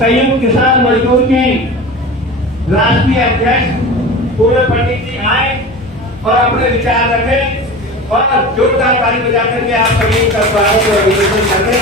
संयुक्त किसान मजदूर की राष्ट्रीय अध्यक्ष पूर्व पंडित जी आए और अपने विचार रखें और जोरदार ताली बजा करके आप सभी का स्वागत और अभिनंदन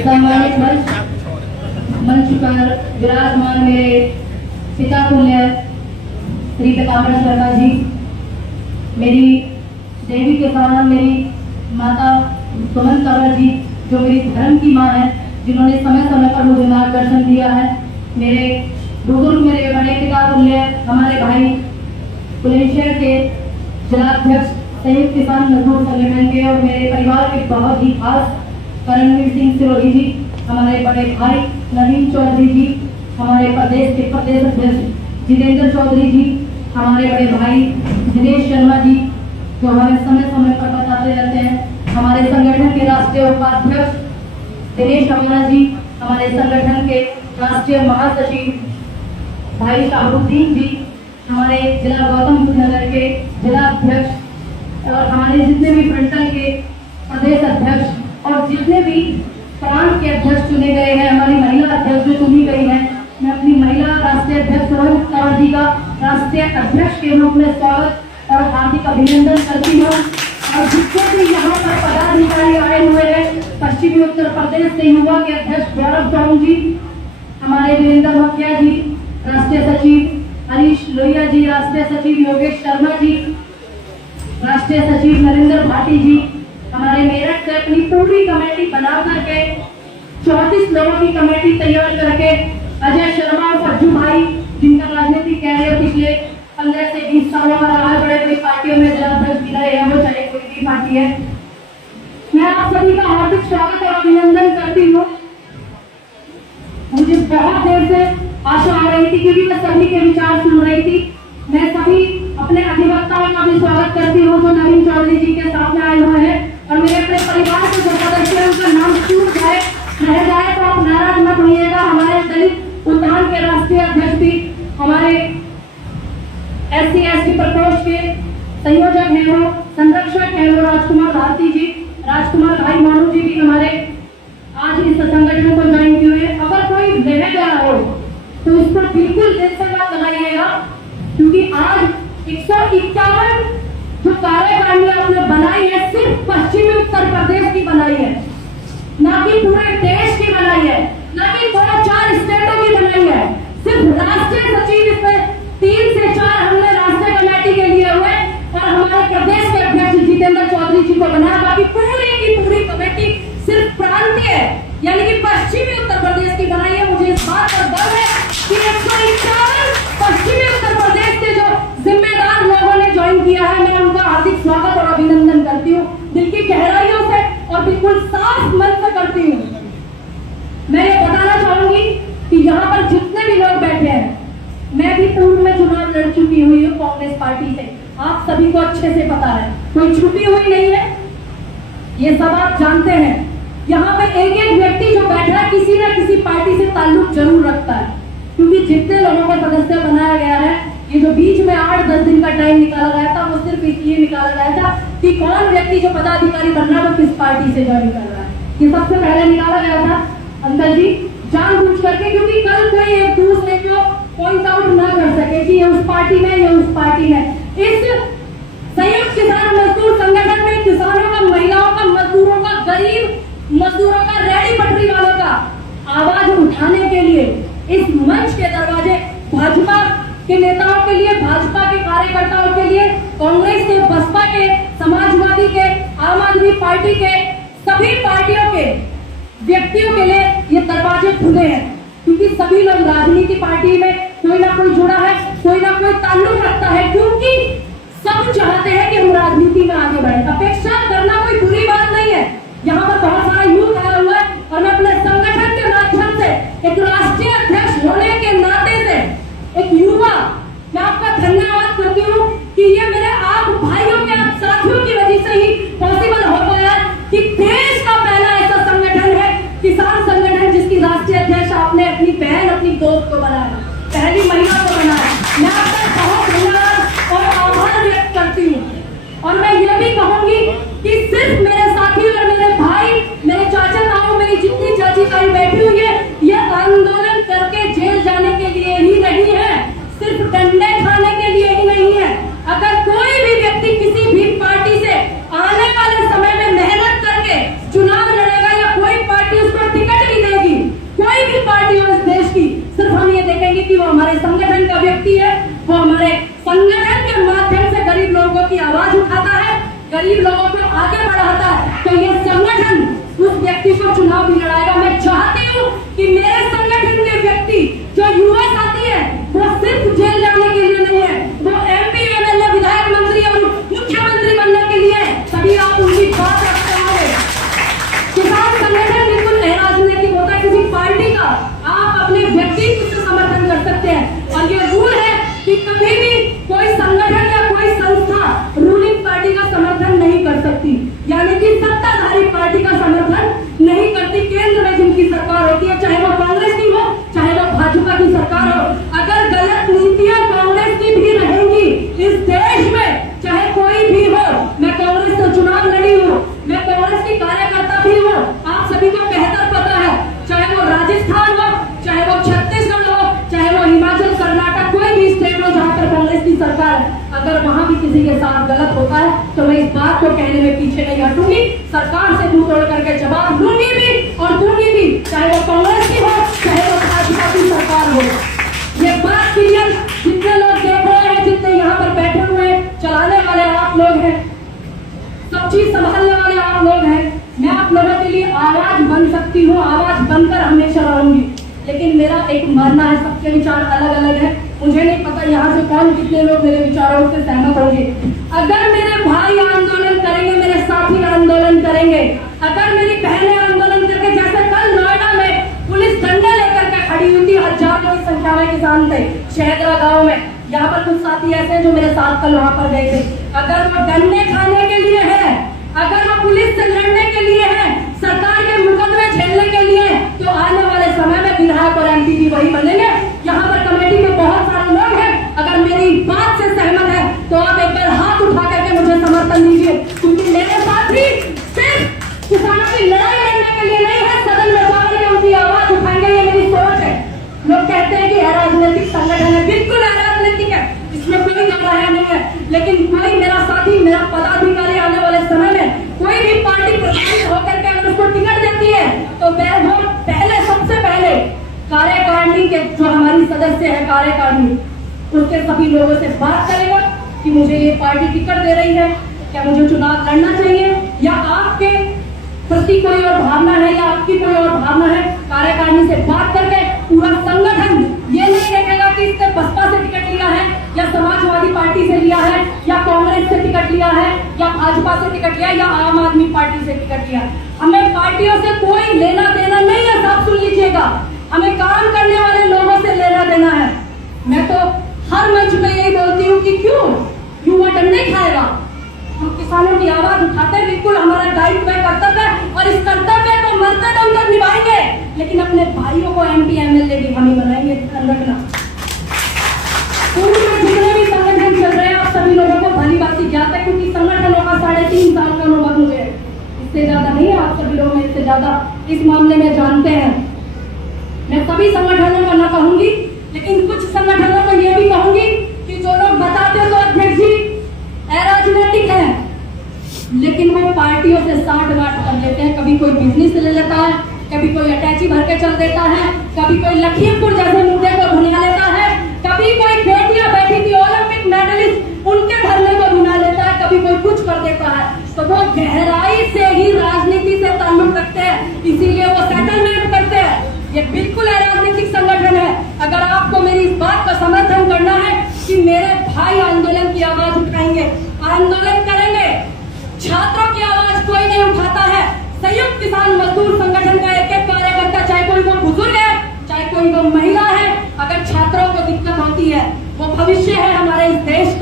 सम्मानित मंच पर विराजमान मेरे पिता पुण्य श्री पिताम्बर शर्मा जी, मेरी देवी के समान मेरी माता सुमन कंवर जी, जो मेरी धर्म की माँ है, जिन्होंने समय समय पर मुझे मार्गदर्शन दिया है। मेरे बुजुर्ग, मेरे बड़े पिता पुण्य हमारे भाई बुलंदशहर के जिलाध्यक्ष संयुक्त किसान मजदूर संगठन के और मेरे परिवार के बहुत ही खास करणवीर सिंह सिरोही जी, हमारे बड़े भाई नवीन चौधरी जी, हमारे प्रदेश के प्रदेश अध्यक्ष जितेंद्र चौधरी जी, हमारे बड़े भाई दिनेश शर्मा जी, जो हमें समय समय पर बताते रहते हैं, हमारे संगठन के राष्ट्रीय उपाध्यक्ष दिनेश अमाना जी, हमारे संगठन के राष्ट्रीय महासचिव भाई शाहरुद्दीन जी, हमारे जिला गौतम बुद्ध नगर के जिला अध्यक्ष और हमारे जितने भी फ्रंटल के प्रदेश अध्यक्ष और जितने भी प्रांत के अध्यक्ष चुने गए हैं, हमारी महिला अध्यक्ष जो चुनी गई है, मैं अपनी महिला राष्ट्रीय अध्यक्ष रोहन कंवर जी का राष्ट्रीय अध्यक्ष के रूप में स्वागत और हार्दिक अभिनंदन करती हूँ। और जितने भी यहाँ पर पदाधिकारी आए हुए हैं, पश्चिमी उत्तर प्रदेश से युवा के अध्यक्ष गौरव चौंग जी, हमारे वीरेंद्र मुखिया जी, राष्ट्रीय सचिव हरीश लोहिया जी, राष्ट्रीय सचिव योगेश शर्मा जी, राष्ट्रीय सचिव नरेंद्र भाटी जी, हमारे मेरठ से अपनी पूरी कमेटी बना करके 34 लोगों की कमेटी तैयार करके अजय शर्मा और सज्जू भाई, जिनका राजनीतिक कैरियर पिछले 15 से 20 सालों का रहा है, बड़े बड़ी पार्टियों में जिलाध्यक्ष भी रहे हैं, वो चाहे कोई भी पार्टी है। मैं आप सभी का हार्दिक स्वागत और अभिनंदन करती हूँ। मुझे बहुत देर से आशा आ रही थी क्योंकि मैं सभी के विचार सुन रही थी। मैं सभी अपने अधिवक्ताओं का भी स्वागत करती हूँ जो नवीन चौधरी जी के सामने आए हुए हैं, और मेरे अपने परिवार के जो सदस्य हैं उनका नाम छूट जाए रह जाए तो आप नाराज मत होइएगा। हमारे दलित उत्थान के राष्ट्रीय अध्यक्ष भी, हमारे SC/ST प्रकोष्ठ के संयोजक हैं, वो संरक्षक हैं, वो राजकुमार भारती जी, राजकुमार भाई मानू जी भी हमारे आज इस संगठन को ज्वाइन किए हैं। अगर कोई रह गया हो तो इसको बिल्कुल दिल से मत लगाइएगा, क्योंकि आज 151 जो कार्यकारिणी आपने बनाई है सिर्फ पश्चिमी उत्तर प्रदेश की बनाई है, ना कि पूरे देश की बनाई है, ना कि 2-4 स्टेटों की बनाई है। सिर्फ राष्ट्रीय सचिव इसमें 3 से 4 हमने राष्ट्रीय कमेटी के लिए हुए और हमारे प्रदेश के अध्यक्ष जितेंद्र चौधरी जी को बनाया। बाकी पूरी की पूरी कमेटी सिर्फ प्रांतीय यानी कि पश्चिमी उत्तर प्रदेश की बनाई है। मुझे इस बात पर गर्व है कि 151 पश्चिमी उत्तर प्रदेश के जो जिम्मेदार लोगों ने ज्वाइन किया है, मैं उनका हार्दिक स्वागत और अभिनंदन करती हूँ दिल की गहराइयों से और बिल्कुल साफ मन से करती हूँ। मैं ये बताना चाहूंगी कि यहाँ पर जितने भी लोग बैठे हैं, मैं भी पूर्व में चुनाव लड़ चुकी हुई हूँ कांग्रेस पार्टी से, आप सभी को अच्छे से पता है, कोई छुपी हुई नहीं है, ये सब आप जानते हैं। यहाँ पे एक एक व्यक्ति जो बैठा है किसी न किसी पार्टी से ताल्लुक जरूर रखता है, क्योंकि जितने लोगों का सदस्य बनाया गया है, ये जो बीच में 8-10 दिन का टाइम निकाला गया था, वो सिर्फ इसलिए निकाला गया था कि कौन व्यक्ति जो पदाधिकारी बनना वो किस पार्टी से ज्वाइन कर रहा है। ये सबसे पहले निकाला गया था अंकल जी, जानबूझ करके, क्योंकि कल कोई एक दूसरे को पॉइंट आउट ना कर सके कि ये उस पार्टी में, ये उस पार्टी में। इस संयुक्त किसान मजदूर संगठन में किसानों का, महिलाओं का, मजदूरों का, गरीब मजदूरों का, रेहड़ी पटरी वालों का आवाज उठाने के लिए इस मंच के दरवाजे भाजपा के नेताओं के लिए, भाजपा के कार्यकर्ताओं के लिए, कांग्रेस के, बसपा के, समाजवादी के, आम आदमी पार्टी के, सभी पार्टियों के व्यक्तियों के लिए ये दरवाजे खुले हैं, क्योंकि सभी लोग राजनीति पार्टी में कोई ना कोई जुड़ा है, कोई ना कोई ताल्लुक रखता है, क्योंकि सब चाहते अपेक्षा करना कोई बुरी बात नहीं है। यहाँ पर बहुत सारा यूथ आया हुआ है और मैं अपने संगठन के माध्यम से एक राष्ट्रीय अध्यक्ष होने के नाते से एक युवा मैं आपका धन्यवाद करती हूँ कि ये मेरे आप भाइयों के आप साथियों की वजह से ही पॉसिबल हो पाया कि देश का पहला ऐसा संगठन है किसान संगठन जिसकी राष्ट्रीय अध्यक्ष आपने अपनी बहन अपनी दोस्त को बनाया, पहली महिला को बनाया। मैं आपका बहुत धन्यवाद और आभार व्यक्त करती हूँ। और मैं ये भी कहूंगी कि सिर्फ मेरे साथी और मेरे भाई, मेरे चाचा ताऊ, मेरी जितनी चाची ताई बैठी हुई है, ये आंदोलन करके जेल जाने के लिए ही नहीं है, सिर्फ डंडे खाने के लिए ही नहीं है। अगर कोई भी व्यक्ति किसी भी पार्टी से आने वाले समय में मेहनत करके चुनाव लड़ेगा या कोई पार्टी उसको टिकट भी देगी, कोई भी पार्टी हो इस देश की, सिर्फ हम ये देखेंगे कि वो हमारे संगठन का व्यक्ति है, वो हमारे संगठन के माध्यम से गरीब लोगों की आवाज उठाता है, गरीब लोगों को आगे बढ़ाता है, तो ये संगठन उस व्यक्ति को चुनाव भी लड़ाएगा। मैं चाहती हूँ कि मेरे संगठन के व्यक्ति जो युवा साथी है वो सिर्फ जेल जाने के लिए नहीं है, वो MP, MLA, विधायक, मंत्री और मुख्यमंत्री बनने के लिए सभी आप उनकी बात रखते होंगे। किसान संगठन बिल्कुल अराजनैतिक होता है किसी पार्टी का, आप अपने व्यक्तित्व से समर्थन कर सकते हैं। और ये रूल है कि कभी भी कोई संगठन या कोई संस्था रूलिंग पार्टी का समर्थन नहीं कर सकती, यानी कि सत्ताधारी पार्टी का समर्थन नहीं करती। केंद्र में जिनकी सरकार होती है, चाहे वो कांग्रेस की हो चाहे वो भाजपा की सरकार हो, अगर गलत नीतियां कांग्रेस की भी रहेंगी इस देश में, चाहे कोई भी हो, मैं कांग्रेस से चुनाव लड़ी हूँ, मैं कांग्रेस की कार्यकर्ता भी हूँ, आप सभी को बेहतर पता है, चाहे वो राजस्थान हो, चाहे वो छत्तीसगढ़ हो, चाहे वो हिमाचल, कर्नाटक, कोई भी स्टेट हो जहाँ पर कांग्रेस की सरकार है, अगर वहां भी किसी के साथ गलत होता है तो मैं इस बात को कहने में पीछे नहीं हटूंगी, सरकार से मुंह तोड़ करके जवाब लूंगी भी और दूंगी भी, चाहे वो कांग्रेस की हो चाहे वो भाजपा की सरकार हो। ये बात क्लियर, जितने लोग देख रहे हैं, जितने यहाँ पर बैठे हुए हैं, चलाने वाले आप लोग हैं, सब चीज संभालने वाले आप लोग हैं, मैं आप लोगों के लिए आवाज बन सकती हूँ, आवाज बनकर हमेशा रहूंगी। लेकिन मेरा एक मानना है, सबके विचार अलग अलग है, मुझे नहीं पता यहाँ से कौन कितने लोग मेरे विचारों से सहमत होंगे। अगर मेरे भाई आंदोलन करेंगे, मेरे साथी आंदोलन करेंगे, अगर मेरी बहनें आंदोलन करके, जैसे कल नोएडा में पुलिस डंडे लेकर के खड़ी हुई थी, हजारों की संख्या में किसान थे शहदरा गाँव में, यहाँ पर कुछ साथी ऐसे हैं जो मेरे साथ कल वहां पर गए थे, अगर वो डंडे खाने के लिए है, अगर वो पुलिस से लड़ने के लिए है, सरकार के मुकदमे झेलने के लिए, तो आने वाले समय में विधायक और MP भी वही बनेंगे। यहाँ पर कमेटी में बहुत सारे लोग हैं, अगर मेरी बात से सहमत है तो आप एक बार हाथ उठा करके मुझे समर्थन दीजिए, क्योंकि मेरे साथी सिर्फ किसानों की लड़ाई लड़ने के लिए नहीं है, सदन में जाकर के उनकी आवाज उठाएंगे, ये मेरी सोच है। लोग कहते हैं कि अराजनैतिक संगठन है, बिल्कुल अराजनैतिक है, इसमें कोई गवाह नहीं है, लेकिन कोई मेरा साथी, मेरा पदाधिकारी आने वाले समय में कोई भी पार्टी प्रधानित होकर के अगर उसको टिकट देती है तो वो पहले, सबसे पहले कार्यकारिणी के जो हमारी सदस्य है कार्यकारिणी, उसके सभी लोगों से बात करेगा कि मुझे ये पार्टी टिकट दे रही है, क्या मुझे चुनाव लड़ना चाहिए, या आपके प्रति कोई और भावना है या आपकी कोई और भावना है। कार्यकारिणी से बात करके पूरा संगठन ये नहीं देखेगा कि इसने बसपा से टिकट लिया है या समाजवादी पार्टी से लिया है या कांग्रेस से टिकट लिया है या भाजपा से टिकट लिया या आम आदमी पार्टी से टिकट लिया। हमें पार्टियों से कोई लेना देना नहीं है, साफ सुन लीजिएगा, हमें काम करने वाले लोगों से लेना देना है। मैं तो हर मंच में यही बोलती हूँ कि क्यों युवा डंडे खाएगा, हम किसानों की आवाज उठाते हैं, बिल्कुल हमारा दायित्व है, कर्तव्य है, और इस कर्तव्य को मरते दम तक निभाएंगे, लेकिन अपने भाइयों को MP MLA भी हम ही बनाएंगे। ध्यान रखना, पूर्व में जितने भी संगठन चल रहे हैं आप सभी लोगों को भली भांति ज्ञात है, क्योंकि संगठनों का 3.5 साल का अनुभव मुझे है, इससे ज्यादा नहीं है, आप सभी लोग में इससे ज्यादा इस मामले में जानते हैं। मैं सभी संगठनों का न कहूंगी, लेकिन कुछ संगठनों को यह भी कहूंगी कि जो लोग बताते तो अध्यक्ष जी अराजनैतिक है, लेकिन वो पार्टियों से साठ गांठ कर लेते हैं, कभी कोई बिजनेस ले लेता है, कभी कोई अटैची भर के चल देता है, कभी कोई लखीमपुर जैसे मुद्दे को भुना लेता है, कभी कोई बेटियां बैठी थी ओलंपिक मेडलिस्ट उनके धरने को भुना लेता है, कभी कोई कुछ कर देता है, तो वो गहराई से ही राजनीति से ताल्लुक रखते हैं, इसीलिए वो सेटलमेंट करते हैं। ये बिल्कुल अराजनीतिक संगठन है। अगर आपको मेरी इस बात का समर्थन करना है कि मेरे भाई आंदोलन की आवाज उठाएंगे, आंदोलन करेंगे, छात्र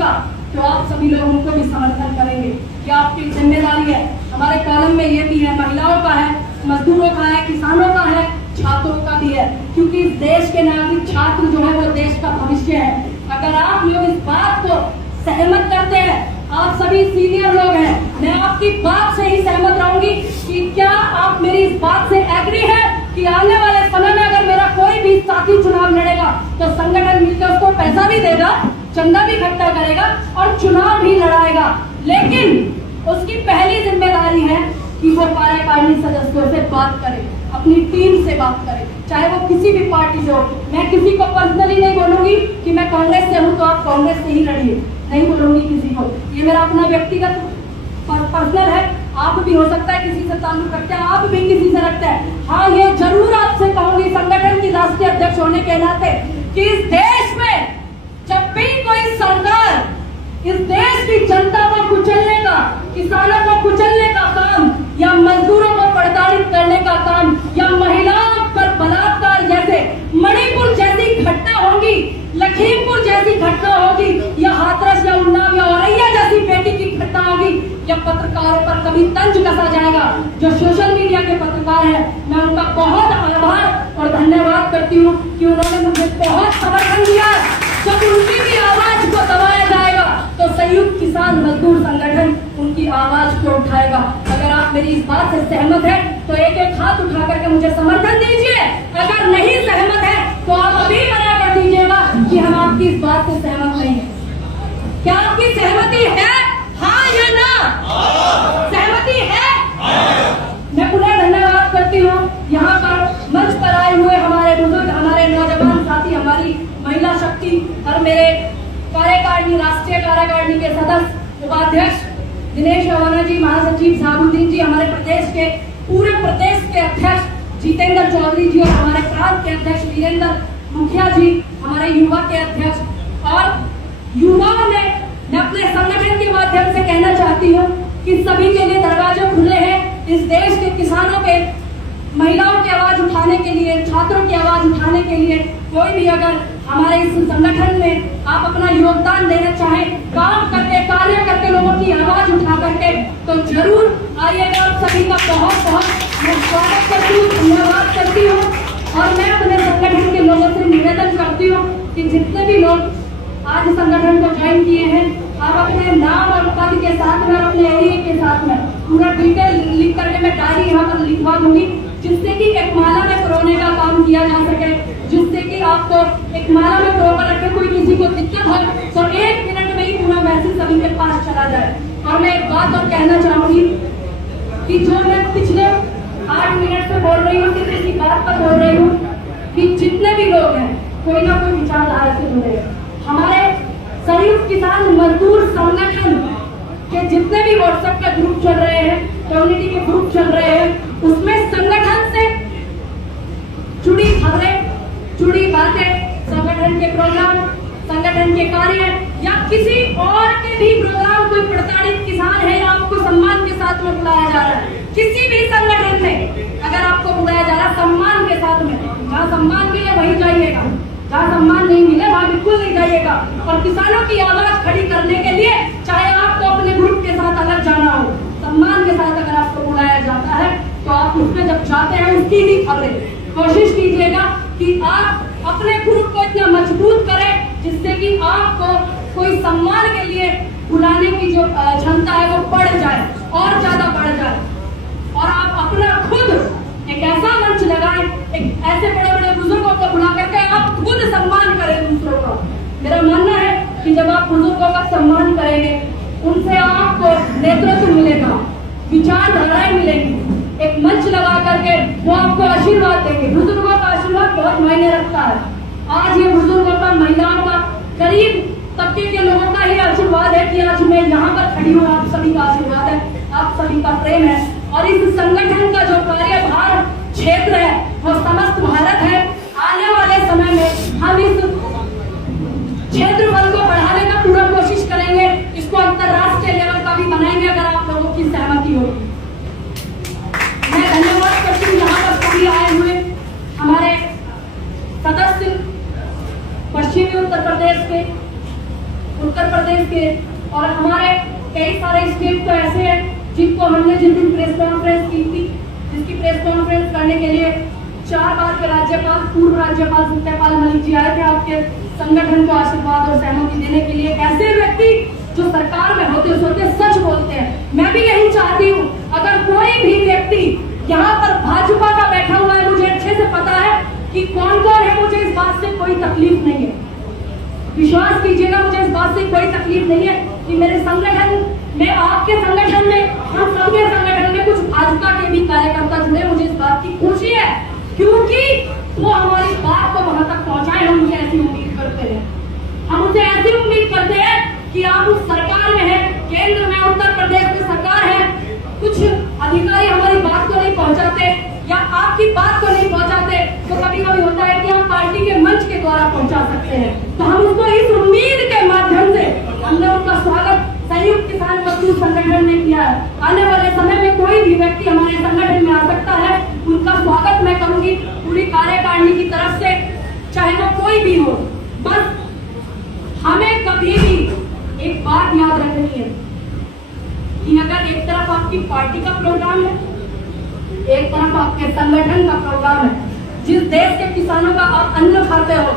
होगा तो आप सभी लोग उनको भी समर्थन करेंगे। ये आपकी जिम्मेदारी है। हमारे कॉलम में ये भी है, महिलाओं का है, मजदूरों का है, किसानों का है, छात्रों का भी है, क्योंकि इस देश के नागरिक छात्र जो है वो देश का भविष्य है। अगर आप लोग इस बात को सहमत करते हैं, आप सभी सीनियर लोग हैं, मैं आपकी बात से ही सहमत रहूंगी कि क्या आप मेरी इस बात से एग्री है कि आने वाले समय में अगर मेरा कोई भी साथी चुनाव लड़ेगा तो संगठन मिलकर उसको पैसा भी देगा, चंदा भी इकट्ठा करेगा और चुनाव भी लड़ाएगा। लेकिन उसकी पहली जिम्मेदारी है कि वो कार्यकारिणी सदस्यों से बात करे, अपनी टीम से बात करे, चाहे वो किसी भी पार्टी से हो। मैं किसी को पर्सनली नहीं बोलूंगी कि मैं कांग्रेस से हूं तो आप कांग्रेस से ही लड़िए, नहीं बोलूंगी किसी को। ये मेरा अपना व्यक्तिगत पर्सनल है। आप भी हो सकता है किसी से ताल्लुक रखते हैं, आप भी किसी से रखते हैं। हाँ, ये जरूर आपसे कहूंगी संगठन की राष्ट्रीय अध्यक्ष होने के नाते कि इस देश में जब भी कोई सरकार इस देश की जनता को कुचलने का, किसानों को कुचलने का काम या मजदूरों को प्रताड़ित करने का काम या महिलाओं पर बलात्कार जैसे मणिपुर जैसी घटना होगी, लखीमपुर जैसी घटना होगी या हाथरस या उन्नाव या औरैया जैसी बेटी की घटना होगी या पत्रकारों पर कभी तंज कसा जाएगा, जो सोशल मीडिया के पत्रकार हैं, मैं उनका बहुत आभार और धन्यवाद करती हूँ कि उन्होंने मुझे बहुत समर्थन दिया। जब उनकी भी आवाज को दबाया जाएगा तो संयुक्त किसान मजदूर संगठन उनकी आवाज को उठाएगा। अगर आप मेरी इस बात से सहमत है तो एक एक हाथ उठा करके मुझे समर्थन दीजिए। अगर नहीं सहमत है तो आप अभी मना कर दीजिएगा कि हम आपकी इस बात से सहमत नहीं है। क्या आपकी सहमति है? हाँ या ना? सहमति है? मैं पुनः धन्यवाद करती हूँ यहाँ पर मंच पर आए हुए हमारे बुजुर्ग, हमारे नौजवान साथी, हमारी महिला शक्ति और मेरे कार्यकारिणी, राष्ट्रीय कार्यकारिणी के सदस्य उपाध्यक्ष दिनेश रवाना जी, महासचिव साबुद्दीन जी, हमारे प्रदेश के पूरे प्रदेश के अध्यक्ष जितेंद्र चौधरी जी और हमारे प्रांत के अध्यक्ष वीरेंद्र मुखिया जी, हमारे युवा के अध्यक्ष और युवाओं में मैं अपने संगठन के माध्यम से कहना चाहती हूँ कि सभी के लिए दरवाजे खुले हैं। इस देश के किसानों के, महिलाओं की आवाज उठाने के लिए, छात्रों की आवाज उठाने के लिए कोई भी अगर हमारे इस संगठन में आप अपना योगदान देना चाहें, काम करके, कार्य करके, लोगों की आवाज उठा करके, तो जरूर आइएगा। आप सभी का बहुत बहुत मैं स्वागत करती हूँ, धन्यवाद करती हूँ। और मैं अपने संगठन के लोगों से निवेदन करती हूँ कि जितने भी लोग आज संगठन को ज्वाइन किए हैं, आप अपने नाम और पद के साथ में, अपने एरिया के साथ में पूरा डिटेल लिख करके मैं डायरी यहाँ पर लिखवा दूंगी, जिससे कि एक माला में पिरोने का काम किया जा सके, जिससे कि आपको एक माला में पिरो रखे, कोई किसी को दिक्कत हो तो 1 मिनट में ही पूरा मैसेज सभी के पास चला जाए। और मैं एक बात और कहना चाहूंगी कि जो मैं पिछले 8 मिनट से बोल रही हूँ, सिर्फ इसी बात पर बोल रही हूँ कि जितने भी लोग हैं कोई ना कोई विचारधारा से जुड़े हैं। हमारे संयुक्त किसान मजदूर संगठन के जितने भी व्हाट्सएप के ग्रुप चल रहे हैं, कम्युनिटी के ग्रुप चल रहे हैं, उसमें संगठन से जुड़ी खबरें, जुड़ी बातें, संगठन के प्रोग्राम, संगठन के कार्य या किसी और के भी प्रोग्राम, कोई प्रताड़ित किसान है या आपको सम्मान के साथ में बुलाया जा रहा है, किसी भी संगठन में अगर आपको बुलाया जा रहा है सम्मान के साथ में, जहाँ सम्मान मिले वहीं जाइएगा, जहाँ सम्मान नहीं मिले वहाँ बिल्कुल नहीं जाइएगा। और किसानों की आवाज खड़ी करने के लिए चाहे आपको अपने ग्रुप के साथ अलग जाना हो, सम्मान के साथ अगर आपको बुलाया जाता है तो आप उसमें जब जाते हैं उसकी भी खबरें कोशिश कीजिएगा कि आप अपने ग्रुप को इतना मजबूत करें जिससे कि आपको कोई सम्मान के लिए बुलाने की जो क्षमता है वो बढ़ जाए और ज्यादा बढ़ जाए, और आप अपना खुद एक ऐसा मंच लगाएं, एक ऐसे बड़े बड़े बुजुर्गों को बुला करके आप खुद सम्मान करें दूसरों का। मेरा मानना है कि जब आप बुजुर्गों का सम्मान करेंगे, उनसे आपको नेतृत्व मिलेगा, विचारधाराएं मिलेंगी, एक मंच लगा करके वो आपको आशीर्वाद देंगे। बुजुर्गों का आशीर्वाद बहुत मायने रखता है। आज ये बुजुर्गों का, महिलाओं का, गरीब तबके के लोगों का ही आशीर्वाद है कि आज मैं यहाँ पर खड़ी हूँ। आप सभी का आशीर्वाद है, आप सभी का प्रेम है, और इस संगठन का जो कार्यभार क्षेत्र है वो समस्त भारत है। आने वाले समय में हम इस क्षेत्रफल को बढ़ाने का पूरा कोशिश करेंगे, इसको अंतरराष्ट्रीय लेवल का भी बनाएंगे अगर आप लोगों की सहमति होगी। मैं धन्यवाद करती हूँ यहाँ पर सभी आए हुए हमारे सदस्य, पश्चिमी उत्तर प्रदेश के, उत्तर उत्तर प्रदेश के और हमारे कई सारे स्टेट तो ऐसे हैं जिनको हमने जिस दिन प्रेस कॉन्फ्रेंस की थी, जिसकी प्रेस कॉन्फ्रेंस करने के लिए 4 बार के राज्यपाल, पूर्व राज्यपाल सत्यपाल मलिक जी आए थे आपके संगठन को आशीर्वाद और सहमति देने के लिए। ऐसे व्यक्ति जो सरकार में होते सच बोलते हैं। मैं भी यही चाहती हूँ, अगर कोई भी व्यक्ति यहाँ पर भाजपा का बैठा हुआ है, मुझे अच्छे से पता है कि कौन कौन है, मुझे इस बात से कोई तकलीफ नहीं है। विश्वास कीजिएगा, मुझे इस बात से कोई तकलीफ नहीं है कि मेरे संगठन में, आपके संगठन में, हम सबके संगठन में कुछ भाजपा के भी कार्यकर्ता जुड़े। मुझे इस बात की खुशी है क्योंकि वो हमारी बात को वहां तक पहुंचाए। हम उनसे ऐसी उम्मीद करते हैं, हम उनसे ऐसी उम्मीद करते हैं कि आप उस सरकार में है, केंद्र में, उत्तर प्रदेश में सरकार है, कुछ अधिकारी हमारी बात को नहीं पहुंचाते या आपकी बात को नहीं पहुंचाते, तो कभी कभी होता है कि हम पार्टी के मंच के द्वारा पहुंचा सकते हैं। तो हम उसको इस उम्मीद के माध्यम से हमने उनका स्वागत संयुक्त किसान मजदूर संगठन ने किया है। आने वाले समय में कोई भी व्यक्ति हमारे संगठन में आ सकता है, उनका स्वागत मैं करूंगी पूरी कार्यकारिणी की तरफ से, चाहे वो कोई भी हो। बस हमें कभी भी एक बात याद रखनी है कि अगर एक तरफ आपकी पार्टी का प्रोग्राम है, एक तरफ आपके संगठन का प्रोग्राम है, जिस देश के किसानों का आप अन्न खाते हो,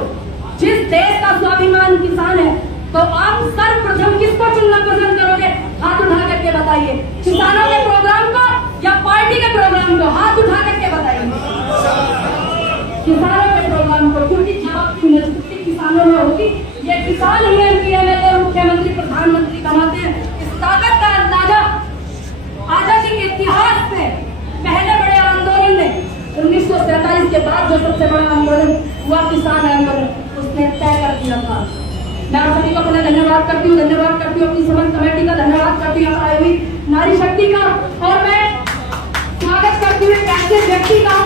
जिस देश का स्वाभिमान किसान है, तो आप सर्वप्रथम किसको चुनना पसंद करोगे? हाथ उठा करके बताइए। किसानों के प्रोग्राम को या पार्टी के प्रोग्राम को? हाथ उठा करके बताइए। किसानों के प्रोग्राम को, क्योंकि जब आपकी मजबूती किसानों में होगी, ये किसान ही एमपी, एमएलए, मुख्यमंत्री, प्रधानमंत्री बनाते हैं। इस ताकत का अंदाजा आजादी के इतिहास में पहले बड़े आंदोलन में 1947 के बाद जो सबसे बड़ा आंदोलन हुआ, किसान आंदोलन, उसने तय कर दिया था। मैं आप सभी को अपना धन्यवाद करती हूँ, अपनी समस्त कमेटी का धन्यवाद करती हूँ, आई हुई नारी शक्ति का, और मैं स्वागत करती हूँ एक ऐसे व्यक्ति का,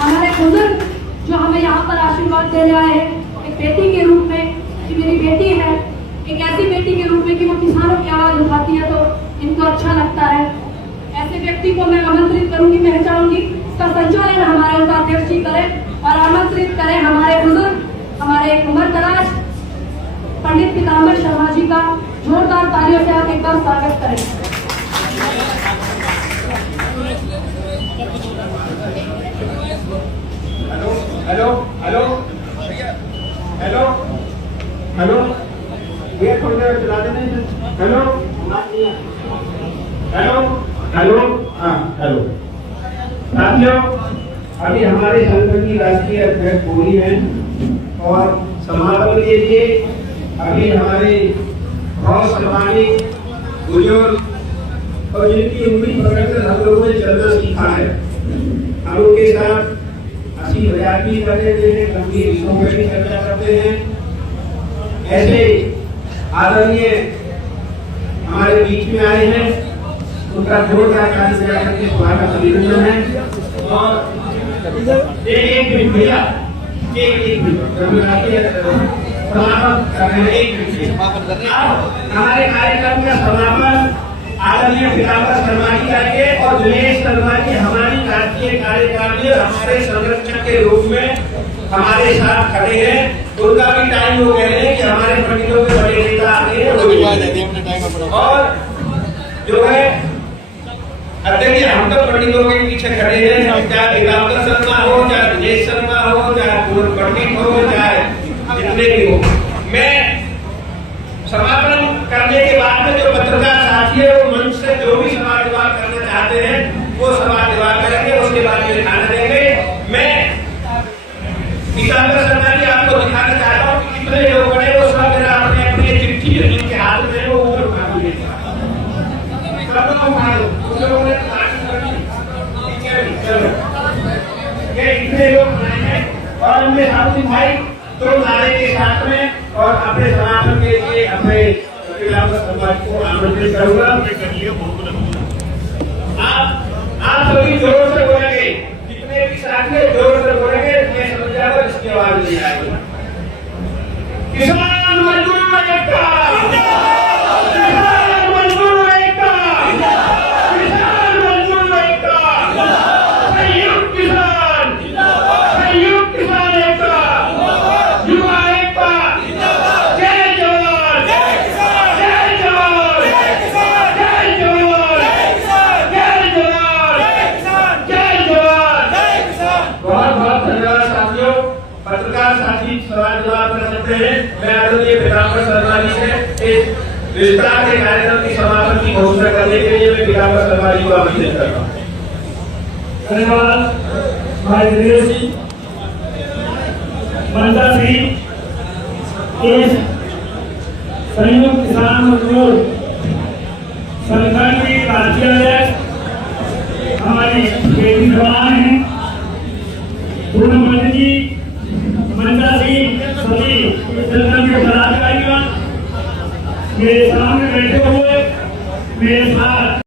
हमारे बुजुर्ग जो हमें यहाँ पर आशीर्वाद देने आए हैं, एक बेटी के रूप में, कि मेरी बेटी है, एक ऐसी बेटी के रूप में कि वो किसानों की आवाज उठाती है तो इनको अच्छा लगता है। ऐसे व्यक्ति को मैं आमंत्रित करूंगी, मैं चाहूंगी इसका संचालन हमारे उपाध्यक्ष जी करें और आमंत्रित करें हमारे बुजुर्ग, हमारे उम्र दराज पंडित पीताम्बर शर्मा जी का। जोरदार तालियों से आप एक बार स्वागत करें। Hello hello hello hello hello, ये थोड़ी देर चला देने। हेलो हेलो हेलो, हाँ हेलो साथियों, अभी हमारे संगठन की राष्ट्रीय अध्यक्ष बोली है और समापन के लिए अभी हमारे बहुत सम्मानित बुजुर्ग और जिनकी उम्मीद पकड़कर हम लोगों ने चलना सीखा है, हम उनके साथ हंसी मजाक भी करते हैं, गंभीर विषयों पर भी चर्चा करते हैं। ऐसे आदरणीय हमारे बीच में आए हैं, उनका जोरदार तालियां के स्वागत अभिनंदन है। और एक मिनट भैया, एक मिनट समापन कर रहे हैं, हमारे कार्यक्रम का समापन आदरणीय पीताम्बर शर्मा जी करेंगे और दिनेश शर्मा जी हमारी राष्ट्रीय कार्यकारिणी हमारे संरक्षक के रूप में हमारे साथ खड़े हैं। उनका भी टाइम हो गया है कि हमारे पंडितों के बड़े नेता आगे हैं और जो है अध्यक्ष, हम तो पंडितों के पीछे खड़े हैं, चाहे पीताम्बर शर्मा हो, चाहे दिनेश शर्मा हो, चाहे पूर्व पंडित हो, चाहे जितने भी हो। मैं समापन करने के बाद में जो पत्रकार साथी है वो मंच से जो भी सवाल जवाब करना चाहते हैं वो सवाल जवाब करेंगे, उसके बाद में खाना देंगे। मैं पीताम्बर शर्मा जी आपको दिखाना चाहता हूँ कि कितने लोग बड़े वो सब मेरा अपने अपने चिट्ठी जिनके हाथ में वो ऊपर उठा दीजिए, सब लोग उठा दो, उन लोगों ने ये इतने लोग आए हैं और उनमें साथी भाई तो नारे के साथ में और अपने समापन के लिए अपने समाज को आमंत्रित करूंगा। आप सभी जोर से बोलेंगे, जितने भी साथी जोर से बोलेंगे, मैं समझ जाऊंगा इसकी आवाज नहीं आएगी। किसान मजदूर एकता, किसान मजदूर एकता, किसान मजदूर एकता, संयुक्त किसान, संयुक्त किसान एकता, युवा एकता, जय जवान, जय किसान। विस्तार के कार्यक्रम की समापन की घोषणा करने के लिए मैं पीताम्बर शर्मा जी को आमंत्रित करता हूँ। धन्यवाद भाई दिनेश जी। ममता सिंह इस संयुक्त किसान मजदूर संगठन की राष्ट्रीय अध्यक्ष हमारी बेटी जवान है पूनम पंडित जी, ममता सिंह, सभी संगठन के पदाधिकारीगण मेरे सामने बैठे हुए मेरे साथ